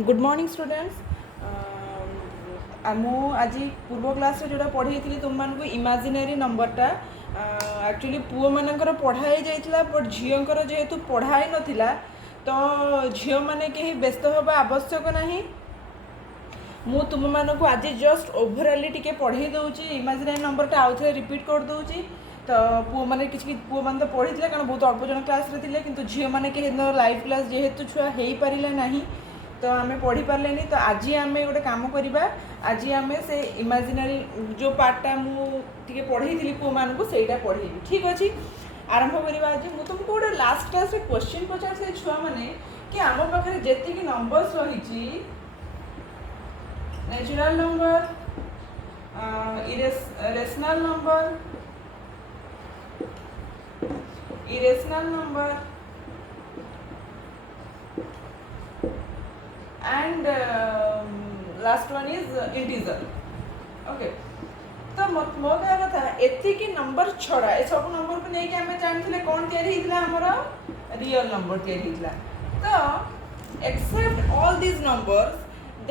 Good morning students. मु आज पूर्व क्लास जोड़ा पढ़ी थी तुम मानक इमेजिनरी नंबरटा एक्चुअली पुओ मानकर पढ़ाई जाइए बट झीर जेहेतु पढ़ाई नाला तो झील मैंने कहीं व्यस्त हवा आवश्यक नहीं। मु तुम मानक आज जस्ट ओभराली टिके पढ़े दूसरी इमेजिनरी नंबरटा आउ थे रिपीट कर दूसरी। तो पुओ मैंने किसी पुओ मैंने तो पढ़ी थे कारण बहुत अल्प जन क्लास थे कि झील मैंने कहीं लाइव क्लास जेहेतु छुआ हो पारे ना तो आम पढ़ी पारे। तो आज आम गोटे कम करवा आज आम से इमेजिनरी जो पार्टा मुझे पढ़ी थी पु मानक से पढ़ेबी। ठीक अच्छे आरंभ करवा। आज मुझे तुमको गोटे लास्ट क्लास क्वेश्चन पचार छुआ मैंने कि आम पाखे जी नंबर्स रही natural number rational number irrational number and last one is integer. Okay, तो मो कहया कथा एतिकी नंबर छड़ा ए सब नंबर को नहीं कि हमें जानथिले कोन तयारी हितला हमरो रियल नंबर तयारी हितला। तो except all these numbers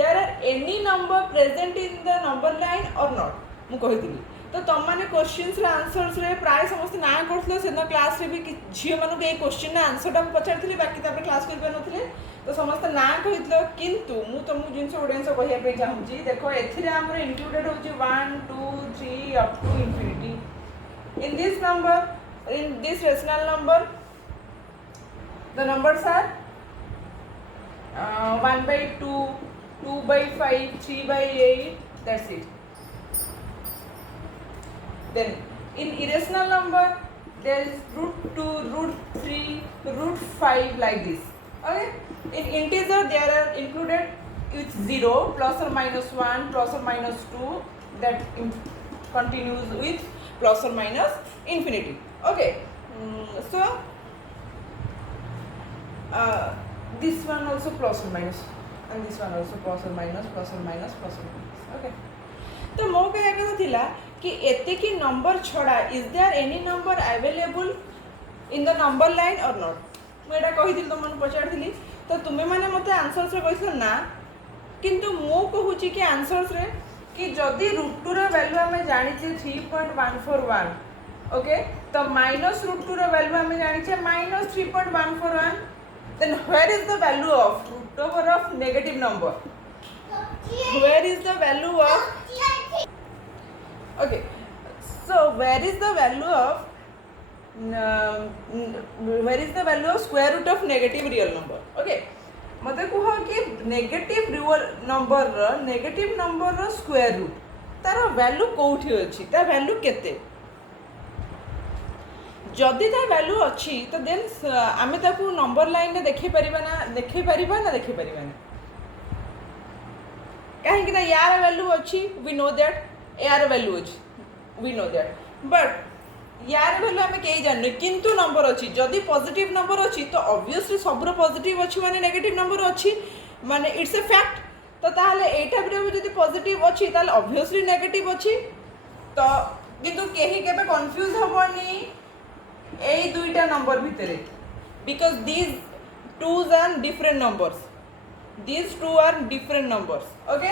there are any number present in the number line or not मु कहितली। तो तुम मैंने क्वेश्चन आंसर्स प्राय समस्त ना करते से क्लास रे भी झील मानक ये क्वेश्चन आंसरटा पचारि बाकी क्लास कर पारे तो समस्त ना कही किंतु मु तुमको जिन गोटे जिन कहवाई चाहूँगी देख एम इनक्लूडेड हो 1 2 3 up to infinity in this number in this rational number the numbers are 1/2 2/5 3/8 that's it. Then in irrational number there is √2 √3 √5 like this. Okay, in integer there are included with 0 plus or minus 1 plus or minus 2 that continues with plus or minus infinity. Okay, so this one also plus or minus and this one also plus or minus plus or minus plus or minus. Okay, तो मो कहया कथा थिला कि एतिकी number छड़ा is there any number available in the number line or not मुझे कही तुम मैंने पचारि तो तुम्हें मैंने मत आंसर्स कही ना किंतु मु कहूँ कि आंसर्स रे कि जदि √2 वैल्यू आम जाचे 3.141 ओके तो माइनस √2 वैल्यू आम जाचे -3.141 then where is the value of √ओवर of negative number where is the value of okay so where is the value of square root of negative real number. Okay, मते कह कि negative real number रो square root तार value कोठी अछि ता value केते जदि ता वैल्यू अछि तो देन आमे ताकू नंबर लाइन रे देखै परिबा ना कहीं यार वैल्यू अच्छी वी नो दैट यार वैल्यू अच्छी वी नो दैट बट यार वैल्यू आम कहीं जानू किंतु नंबर अच्छी जदि पॉजिटिव नंबर अच्छी तो ऑब्वियसली सब पॉजिटिव अच्छी माने नेगेटिव नंबर अच्छी माने इट्स ए फैक्ट तो ताहले एटा भी जदि पॉजिटिव अच्छी ताहले ऑब्वियसली नेगेटिव अच्छी तो किंतु कहीं केबे कंफ्यूज होबनी ए दुईटा नंबर भितरे because these twos are different numbers. These two are different numbers. Okay,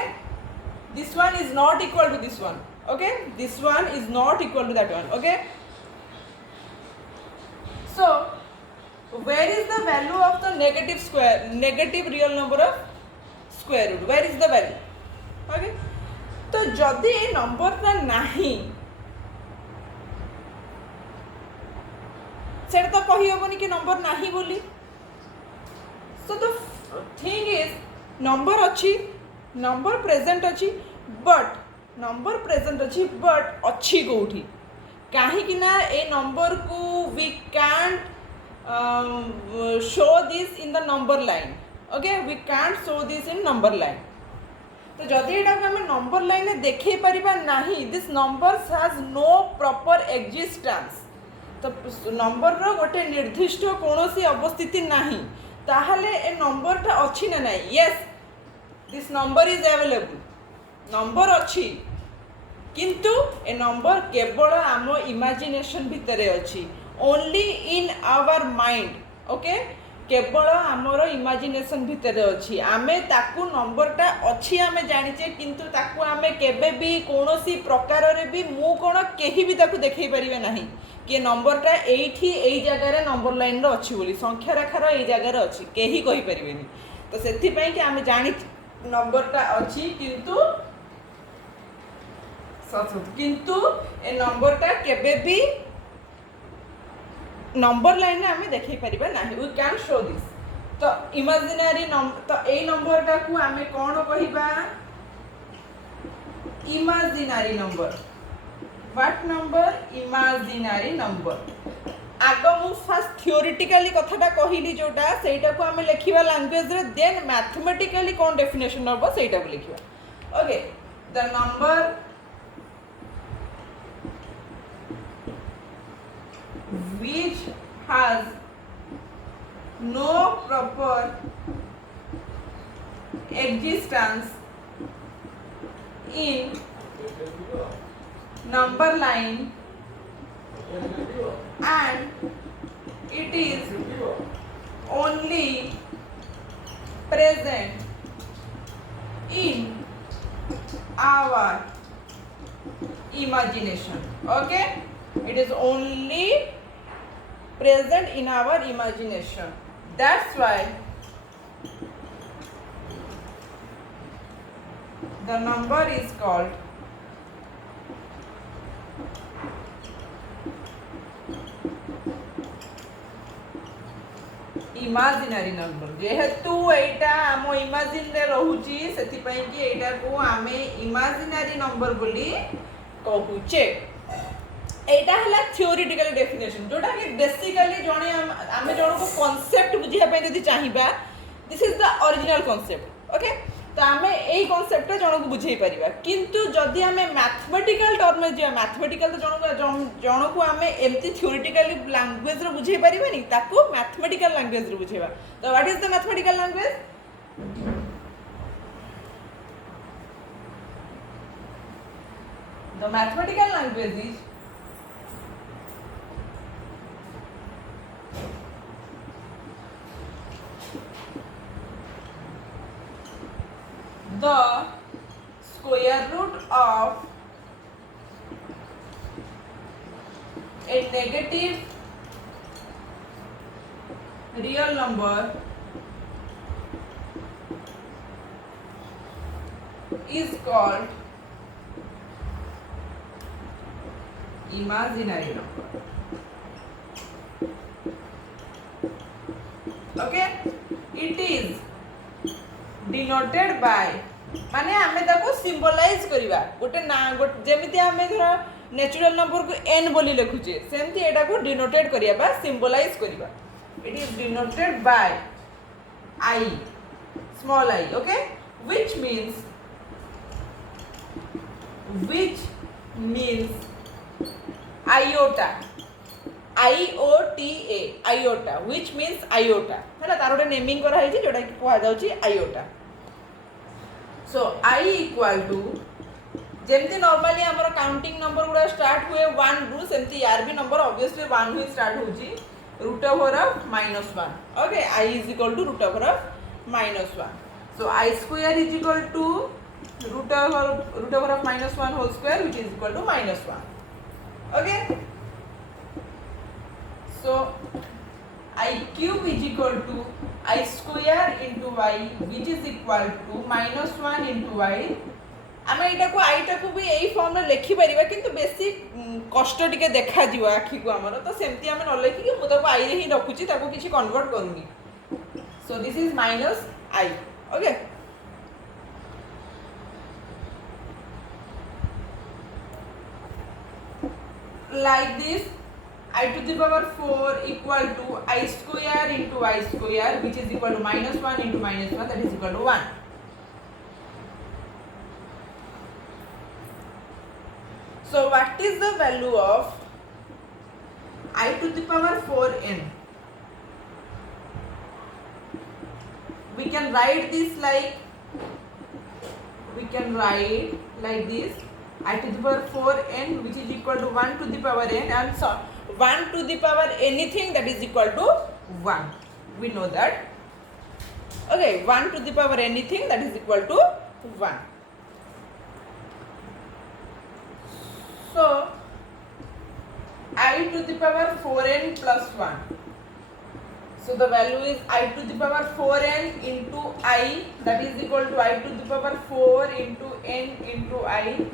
this one is not equal to this one. Okay, this one is not equal to that one. Okay, so where is the value of the negative real number of square root? Where is the value? Okay, तो जदि ये number टा नहीं सेटा तो कही होबनी कि number नहीं बोली. So the thing is number अच्छी नंबर प्रेजेंट अच्छी बट अच्छी कौटी कहीं ना ए नंबर को we can't show this in the number line. Okay, we can't show this in number line. तो जदि एटा आम नंबर लाइन देखे पारिबा नाही this numbers has no proper existence तो नंबर रो गोटे निर्दिष्ट कौनसी अवस्थिति नाही ताहले ए नंबरटा अच्छी ना नहीं. Yes this number is available number अच्छी किंतु ए नंबर केवल आम इमेजिनेशन भितर अच्छी only in our mind. Okay, केवल आमर इमेजिनेशन भितर अच्छी आमे ताकू नंबरटा अच्छी आमे जानिचे किंतु ताकू आमे केबे भी कोनोसी प्रकार रे भी मु कोन केही भी ताकू देखै परिबे नाही कि नंबरटा एठी एई जगह रे नंबर लाइन रो अच्छी बोली संख्या रेखार एई जगह रे अच्छी केही कहि परिबेनी तो सेथि पई कि आमे जानि नंबरटा अच्छी किंतु किंतु ए नंबरटा केबे भी नंबर लाइन आमे देखै परिबा नाही वी कैन शो दिस तो इमेजिनरी नंबर तो ए नंबरटा को आमे कोन कहिबा imaginary number what number imaginary number आगो मु फर्स्ट थियोरेटिकली कथाटा कहिली जोटा सेटा को आमे लिखिबा लैंग्वेज रे देन मैथमेटिकली कोन डेफिनेशन होबो सेटा को लिखिबा okay the number which has no proper existence in number line and it is only present in our imagination. Okay, it is only present in our imagination. That's why the number is called imaginary number. जेहेतु एटा आम imagine रे रहूची सेति पई कि एटा को आमे imaginary number बोली कहूचे एटा हला थियोरेटिकल डेफिनेशन जोटा कि बेसिकली जणे आमे जण को कांसेप्ट बुझिया पे जदी चाहिबा this is the original concept okay तो आमे एई कांसेप्ट जण को बुझेई परिबा किंतु जदी आमे मैथमेटिकल टर्म में जे मैथमेटिकल तो जण को आमे एमती थियोरेटिकली लैंग्वेज रे बुझेई परिबानी ताको मैथमेटिकल लैंग्वेज रे बुझेबा तो what is the mathematical language the mathematical language is the square root of a negative real number is called imaginary number. Okay, it is denoted by माने आमे ताको सिंबलाइज करिबा गोटे ना जेमिति आमे धर नेचुरल नंबर को n बोली लिखुचे सेमति एटा को डिनोटेड करिया बा सिंबलाइज करिबा it is denoted by I small I okay which means iota IOTA iota which means iota हैला तार गोटे नेमिंग करा है जोटा कि कहा जाउची iota so I equal to जेमती नॉर्मली हमर काउंटिंग नंबर गुडा स्टार्ट हुए 1 रु सेमती यार भी नंबर ऑब्वियसली 1 रु स्टार्ट होची root over of -1 okay I is equal to root over of -1 so I square is equal to root over of -1 whole square which is equal to -1 okay so I cube is equal to I square into y which is equal to -1 into y आमे एटा को आईटा को भी एई form रे लिखि परिबा किंतु बेसी कष्ट टिके देखा जिवो आखि को हमर तो सेमती आमे न लिखि कि मु ताको आई रे ही रखुची ताको किछि कन्वर्ट करूनी so this is -i okay like this I to the power 4 equal to I square into y square which is equal to -1 into -1 that is equal to 1 so what is the value of I to the power 4n we can write this like this I to the power 4n which is equal to 1 to the power n and so 1 to the power anything that is equal to 1 we know that. Okay, 1 to the power anything, that is equal to 1. So I to the power 4n plus 1. So the value is I to the power 4n into I, that is equal to I to the power 4 into n into I.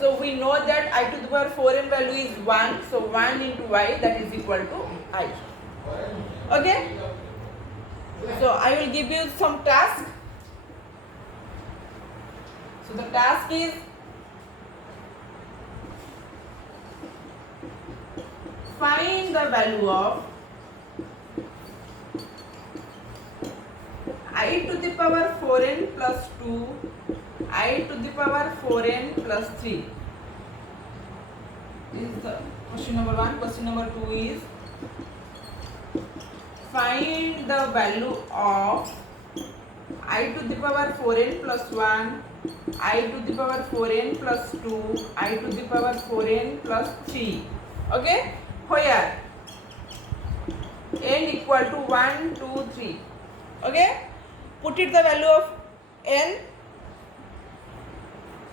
So we know that I to the power 4n value is 1. So 1 into I, that is equal to I. Okay. So I will give you some task. So the task is find the value of I to the power 4n plus 2, I to the power 4n plus 3. This is the question number 1. Question number 2 is find the value of I to the power 4n plus 1, I to the power 4n plus 2, I to the power 4n plus 3. Okay? Where n equal to 1, 2, 3. Okay? Put it the value of n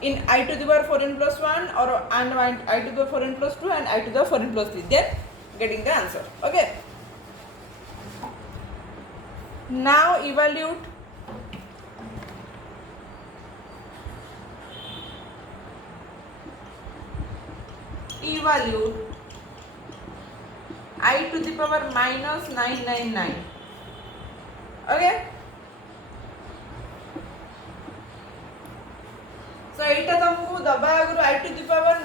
in I to the power 4n plus 1 or and I to the power 4n plus 2 and I to the power 4n plus 3. Then getting the answer. Okay? Now evaluate I to the power minus 999. Okay? So एटा तुमको दबा अगर I to the power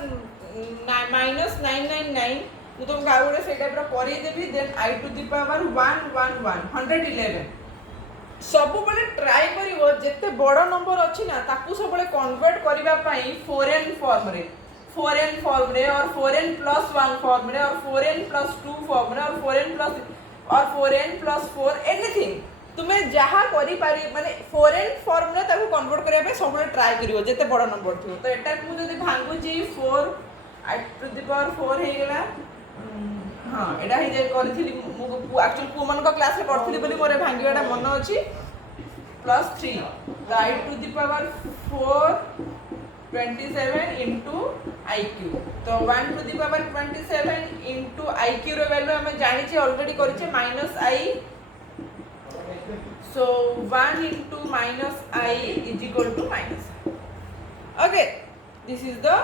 minus 999 तो तुमको आगुड़े से type रा करे देबी then I to the power 111 सब बळे try करिवो जत्ते बड़ नंबर अछि ना ताकू सब बळे कन्वर्ट करबा पई 4n फॉर्म रे 4n फॉर्म रे और 4n plus 1 फॉर्म रे और 4n plus 2 फॉर्म रे और 4n plus 4 एनीथिंग तुम्हें जहाँ करी पारि माने 4n फॉर्म रे ताकू कन्वर्ट करबा पे सब ट्राई करिवो जते बड़ नंबर थियो तो एटा मु जदी भांगु जी 4 to the power 4 हे गेला हां एटा हे जे करथिली मु एक्चुअली पुमन को क्लास रे करथिली बोली मोरे भांगीवाटा मन अछि प्लस 3 तो I to the power 4 27 into IQ तो 1 to the power 27 into IQ row value हमें जानि छी ऑलरेडी करि छी minus I. So 1 into minus I is equal to minus. Okay, this is the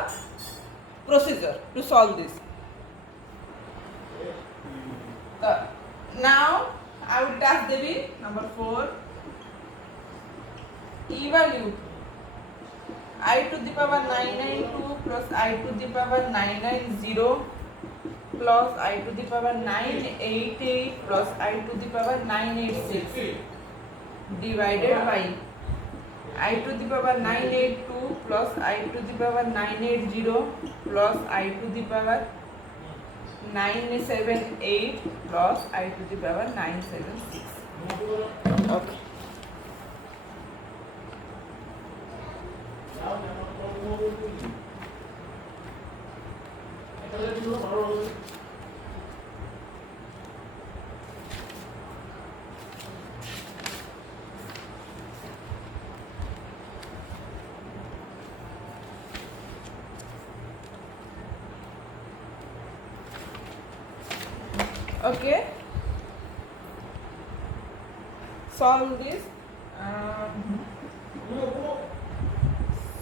procedure to solve this. Now I will task Devi number 4. Evaluate I to the power 992 plus I to the power 990 plus I to the power 988 plus I to the power 986 divided by I to the power 982 plus I to the power 980 plus I to the power 978 plus I to the power 976. Okay. Okay, solve this.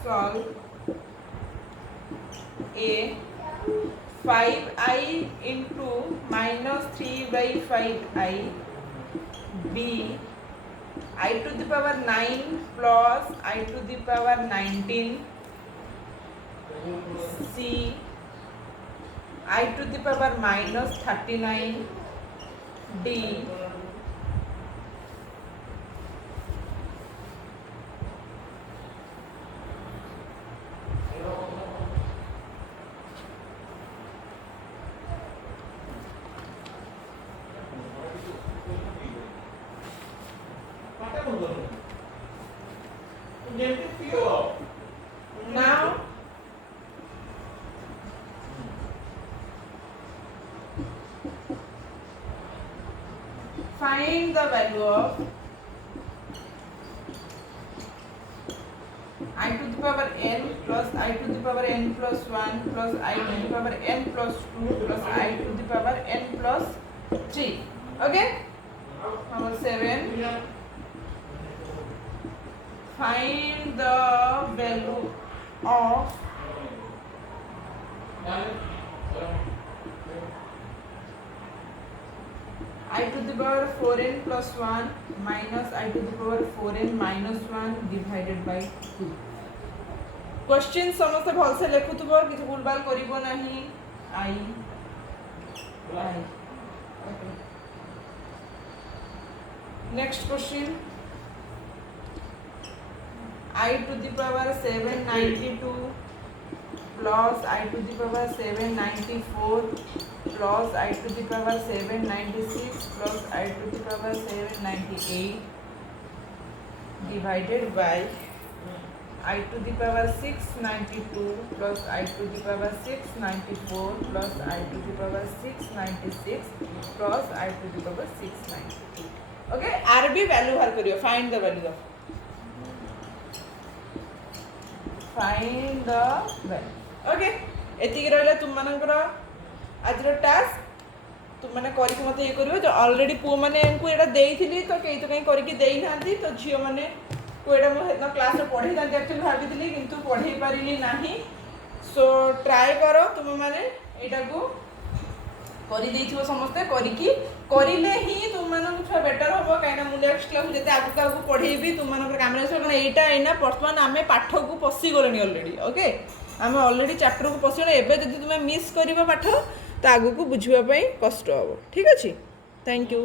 Solve A 5i into minus 3 by 5i. B I to the power 9 plus I to the power 19. C I to the power minus 39. D now find find the value of I to the power n plus I to the power n plus 1 plus I to the power n plus 2 plus I to the power n plus 3. Okay? Number 7. Find the value of I to the power 4n plus 1 minus I to the power 4n minus 1 divided by 2. Question समस्त भल से लिखुथबो किछ भूलभाल करिवो नाही आई okay next question I to the power 792 plus I to the power 794 plus I to the power 796 plus I to the power 798 divided by I to the power 692 plus I to the power 694 plus I to the power 696 plus I to the power 692. Okay, RB value हर करियो, find the value of find the value. Okay, एतिक रहले तुम मानकर आज task तुम मैंने करके मत ये करियो जो ऑलरेडी पुओ माने को एटा देइथिली तो केई तो कहीं करके देई नांती तो झियो माने को एटा मो हेतना क्लास रे पढी दांती एक्चुअली भाबिथिली किंतु पढी पारिली नाही. सो ट्राई करो तुम माने एटा को करि देइथिबो समस्त करिकी करिले ही तुम मानन छ बेटर होबो काइना मु नेक्स्ट क्लास जते आगु आगु पढेबी तुम मानकर काम रे कारण एटा एना वर्तमान आमे पाठ को पसी गलनी ऑलरेडी. ओके, आमे ऑलरेडी चैप्टर को पसी गले एबे जदि तुमे मिस करिवो पाठ तो आगु को बुझिबा पई कष्ट होबो. ठीक अछि, थैंक यू.